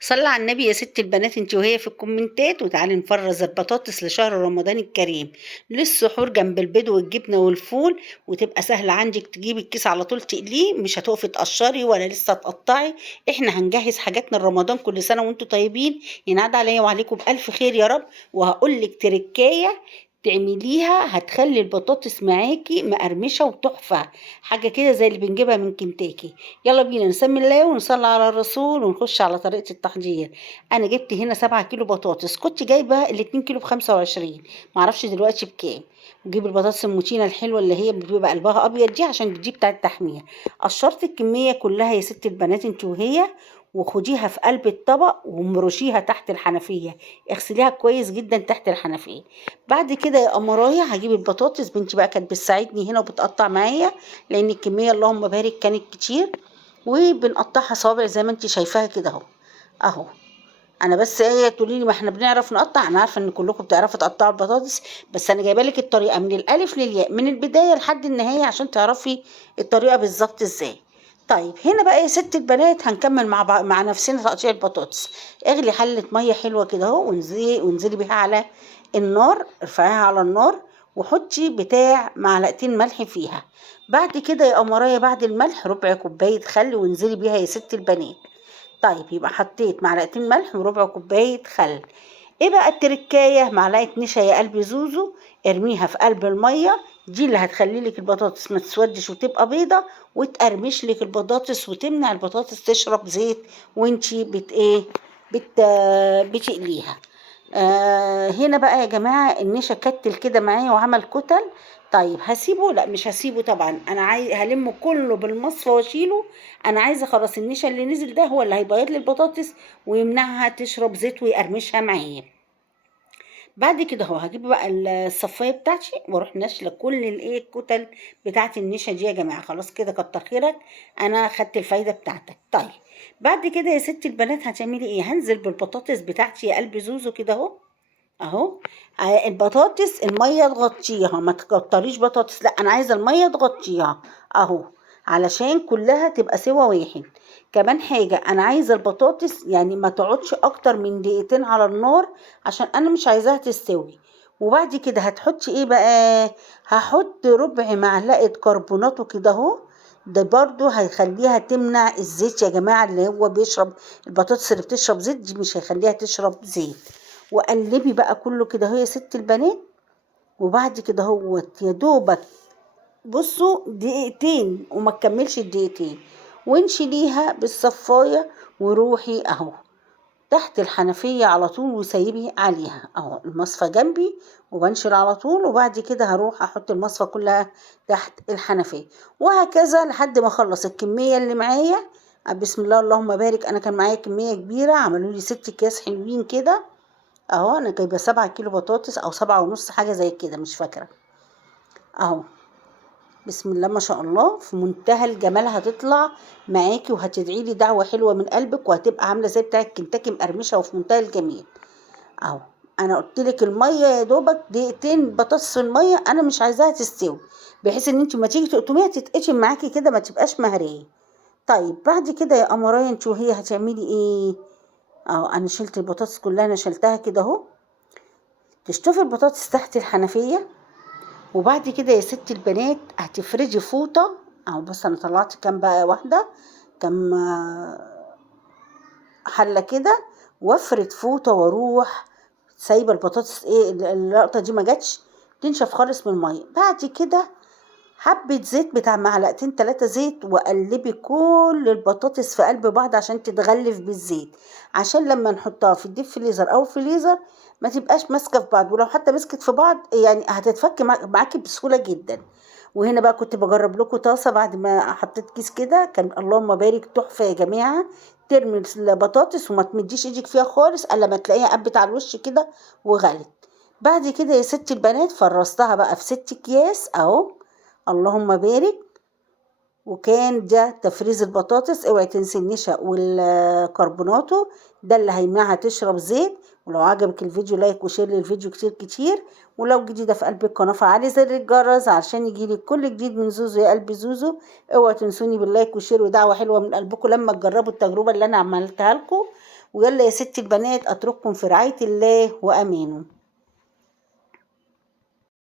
صلى على النبي يا ست البنات انت وهي في الكومنتات، وتعالي نفرز البطاطس لشهر رمضان الكريم للسحور جنب البيض والجبنة والفول، وتبقى سهلة عندك. تجيبي الكيس على طول تقليه، مش هتقفي تقشري ولا لسه تقطعي. احنا هنجهز حاجاتنا لرمضان. كل سنة وانتم طيبين، ينعاد عليا وعليكم بألف خير يا رب. وهقولك تركاية تعمليها هتخلي البطاطس معاكي مقرمشة وتحفة، حاجة كده زي اللي بنجيبها من كنتاكي. يلا بينا نسمي الله ونصلي على الرسول ونخش على طريقة التحضير. انا جبت هنا 7 كيلو بطاطس، كنت جايبة ال2 كيلو ب25، معرفش دلوقتي بكام. وجيب البطاطس الموتينة الحلوة اللي هي بيبقى قلبها ابيض دي، عشان دي بتاعة التحمير. قشرت الكمية كلها يا ست البنات انت وهي، وخديها في قلب الطبق ومرشيها تحت الحنفية. اغسليها كويس جدا تحت الحنفية. بعد كده يا قمرايه هجيب البطاطس. بنتي بقى كانت بتساعدني هنا وبتقطع معايا، لان الكميه اللهم بارك كانت كتير. وبنقطعها صوابع زي ما انت شايفاها كده اهو. اهو. انا بس ايه تقولي لي ما احنا بنعرف نقطع، انا عارفه ان كلكم بتعرفوا تقطعوا البطاطس، بس انا جايبه لك الطريقه من الالف للياء، من البدايه لحد النهايه، عشان تعرفي الطريقه بالظبط ازاي. طيب هنا بقى يا ست البنات هنكمل مع نفسنا تقطيع البطاطس. اغلي حله ميه حلوه كده اهو، وانزلي بيها على النار، ارفعيها على النار، وحطي بتاع معلقتين ملح فيها. بعد كده يا قمرايه بعد الملح ربع كوبايه خل، وانزلي بيها يا ست البنات. طيب يبقى حطيت معلقتين ملح وربع كوباية خل. ايه بقى التركاية؟ معلقة نشا يا قلبي زوزو، ارميها في قلب المية، دي اللي هتخلي لك البطاطس ما تسودش وتبقى بيضة، وتقرمش لك البطاطس، وتمنع البطاطس تشرب زيت وانتي بت ايه بت بتقليها. هنا بقى يا جماعة النشا كتل كده معايا وعمل كتل. طيب هسيبه؟ لا مش هسيبه طبعا، انا هلمه كله بالمصفى واشيله. انا عايزه خلاص النشا اللي نزل ده هو اللي هيبيض لي البطاطس ويمنعها تشرب زيت ويقرمشها معايا. بعد كده اهو هجيب بقى الصفايه بتاعتي واروح ناشله كل الايه الكتل بتاعت النشا دي. يا جماعه خلاص كده كتر خيرك، انا خدت الفايده بتاعتك. طيب بعد كده يا ست البنات هتعملي ايه؟ هنزل بالبطاطس بتاعتي يا قلب زوزو كده اهو. اهو. البطاطس الميه تغطيها، ما تكتريش بطاطس، لا انا عايزه الميه تغطيها اهو، علشان كلها تبقى سوا واحد. كمان حاجه، انا عايزه البطاطس يعني ما تقعدش اكتر من دقيقتين على النار، عشان انا مش عايزاها تستوي. وبعد كده هتحطي ايه بقى؟ هحط ربع معلقه كربوناتو كده اهو. ده برضو هيخليها تمنع الزيت يا جماعه، اللي هو بيشرب البطاطس اللي بتشرب زيت دي مش هيخليها تشرب زيت. وقلبي بقى كله كده اهو يا ست البنات. وبعد كده هوت يا دوبك بصوا دقيقتين وما تكملش الدقيقتين، وانشليها بالصفايه، وروحي اهو تحت الحنفيه على طول وسيبي عليها اهو المصفى جنبي، وبنشر على طول. وبعد كده هروح احط المصفى كلها تحت الحنفيه، وهكذا لحد ما اخلص الكميه اللي معايا. بسم الله اللهم بارك، انا كان معايا كميه كبيره، عملوا لي 6 اكياس حلوين كده اهو. انا جايبه 7 كيلو بطاطس او 7 ونص حاجه زي كده مش فاكره اهو. بسم الله ما شاء الله، في منتهى الجمال هتطلع معاكي، وهتدعي لي دعوه حلوه من قلبك، وهتبقى عامله زي بتاعه كنتاكي مقرمشه وفي منتهى الجمال اهو. انا قلت لك الميه يا دوبك دقيقتين بطاطس في الميه، انا مش عايزاها تستوي، بحيث ان انت ما تيجي تقطميها تتقشم معاكي كده ما تبقاش مهريه. طيب بعد كده يا قمرايه انت وهي هتعملي ايه؟ اهو انا شلت البطاطس كلها، انا شلتها كده اهو. تشطفي البطاطس تحت الحنفية. وبعد كده يا ست البنات هتفرجي فوطة اهو. بس انا طلعت كام بقى واحدة، كام حلة كده، وافرد فوطة واروح سايبة البطاطس ايه اللقطة دي ما جاتش تنشف خالص من المية. بعد كده حبة زيت بتاع معلقتين 3 زيت، وقلبي كل البطاطس في قلب بعض عشان تتغلف بالزيت، عشان لما نحطها في الديب فريزر او فريزر ما تبقاش ماسكه في بعض، ولو حتى مسكت في بعض يعني هتتفك معاكي بسهوله جدا. وهنا بقى كنت بجرب لكم طاسه بعد ما حطيت كيس كده، كان اللهم بارك تحفه يا جماعه. ترمي البطاطس وما تمديش ايدك فيها خالص الا ما تلاقيها قبت على الوش كده وغلت. بعد كده يا ست البنات فرستها بقى في 6 اكياس اهو، اللهم بارك. وكان ده تفريز البطاطس. اوعي تنسي النشا والكربوناتو، ده اللي هيمنعها تشرب زيت. ولو عجبك الفيديو لايك وشير للفيديو كتير كتير. ولو جديدة في قلب القناة فعلي زر الجرس عشان يجيلك كل جديد من زوزو يا قلبي زوزو. اوعوا تنسوني باللايك والشير ودعوة حلوة من قلبكم لما تجربوا التجربة اللي انا عملتها لكم. ويلا يا ست البنات أترككم في رعاية الله وأمانه.